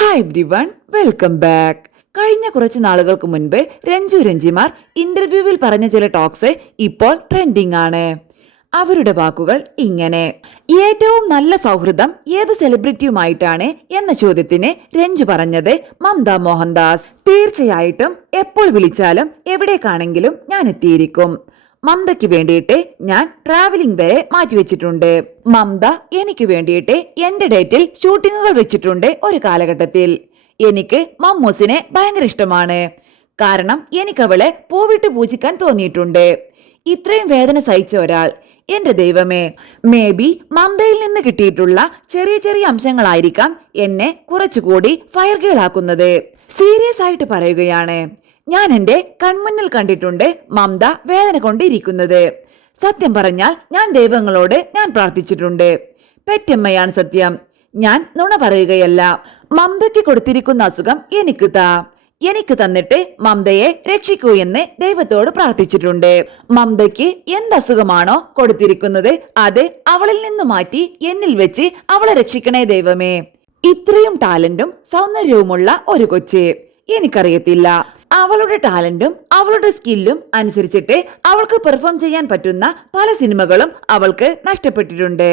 Hi everyone, welcome back. കഴിഞ്ഞ കുറച്ച് നാളുകൾക്ക് മുൻപ് രഞ്ജിമാർ ഇന്റർവ്യൂവിൽ പറഞ്ഞ ചില ടോക്സ് ഇപ്പോൾ ട്രെൻഡിംഗ് ആണ്. അവരുടെ വാക്കുകൾ ഇങ്ങനെ: ഏറ്റവും നല്ല സൗഹൃദം ഏത് സെലിബ്രിറ്റിയുമായിട്ടാണ് എന്ന ചോദ്യത്തിന് രഞ്ജു പറഞ്ഞത് മമത മോഹൻദാസ്. തീർച്ചയായിട്ടും എപ്പോൾ വിളിച്ചാലും എവിടേക്കാണെങ്കിലും ഞാൻ എത്തിയിരിക്കും. മമതയ്ക്ക് വേണ്ടിയിട്ട് ഞാൻ ട്രാവലിംഗ് വരെ മാറ്റിവെച്ചിട്ടുണ്ട്. മമത എനിക്ക് വേണ്ടിയിട്ട് എന്റെ ഡേറ്റിൽ ഷൂട്ടിങ്ങുകൾ വെച്ചിട്ടുണ്ട്. ഒരു കാലഘട്ടത്തിൽ എനിക്ക് മമ്മൂസിനെ ഭയങ്കര ഇഷ്ടമാണ്. കാരണം എനിക്ക് അവളെ പൂവിട്ട് പൂജിക്കാൻ തോന്നിയിട്ടുണ്ട്. ഇത്രയും വേദന സഹിച്ച ഒരാൾ, എന്റെ ദൈവമേ, മേ ബി മമതയിൽ നിന്ന് കിട്ടിയിട്ടുള്ള ചെറിയ ചെറിയ അംശങ്ങളായിരിക്കാം എന്നെ കുറച്ചുകൂടി ഫയർ ഗേൾ ആക്കുന്നത്. സീരിയസ് ആയിട്ട് പറയുകയാണ്, ഞാൻ എന്റെ കൺമുന്നിൽ കണ്ടിട്ടുണ്ട് മമത വേദന കൊണ്ടിരിക്കുന്നത്. സത്യം പറഞ്ഞാൽ ഞാൻ ദൈവങ്ങളോട് ഞാൻ പ്രാർത്ഥിച്ചിട്ടുണ്ട്. പെറ്റമ്മയാണ് സത്യം, ഞാൻ നുണ പറയുകയല്ല. മമതയ്ക്ക് കൊടുത്തിരിക്കുന്ന അസുഖം എനിക്ക് തന്നിട്ട് മമതയെ രക്ഷിക്കൂ എന്ന് ദൈവത്തോട് പ്രാർത്ഥിച്ചിട്ടുണ്ട്. മമതയ്ക്ക് എന്ത് അസുഖമാണോ കൊടുത്തിരിക്കുന്നത് അത് അവളിൽ നിന്ന് മാറ്റി എന്നിൽ വെച്ച് അവളെ രക്ഷിക്കണേ ദൈവമേ. ഇത്രയും ടാലന്റും സൗന്ദര്യവുമുള്ള ഒരു കൊച്ച് എനിക്കറിയത്തില്ല. അവളുടെ ടാലന്റും അവളുടെ സ്കില്ലും അനുസരിച്ചിട്ട് അവൾക്ക് പെർഫോം ചെയ്യാൻ പറ്റുന്ന പല സിനിമകളും അവൾക്ക് നഷ്ടപ്പെട്ടിട്ടുണ്ട്.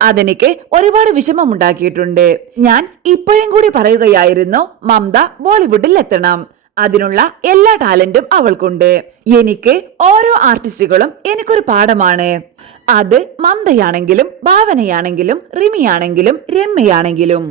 അതെനിക്ക് ഒരുപാട് വിഷമമുണ്ടാക്കിയിട്ടുണ്ട്. ഞാൻ ഇപ്പോഴും കൂടി പറയുകയായിരുന്നു, മമത ബോളിവുഡിൽ എത്തണം. അതിനുള്ള എല്ലാ ടാലന്റും അവൾക്കുണ്ട്. എനിക്ക് ഓരോ ആർട്ടിസ്റ്റുകളും എനിക്കൊരു പാഠമാണ്. അത് മമതയാണെങ്കിലും ഭാവനയാണെങ്കിലും റിമിയാണെങ്കിലും രമ്യയാണെങ്കിലും.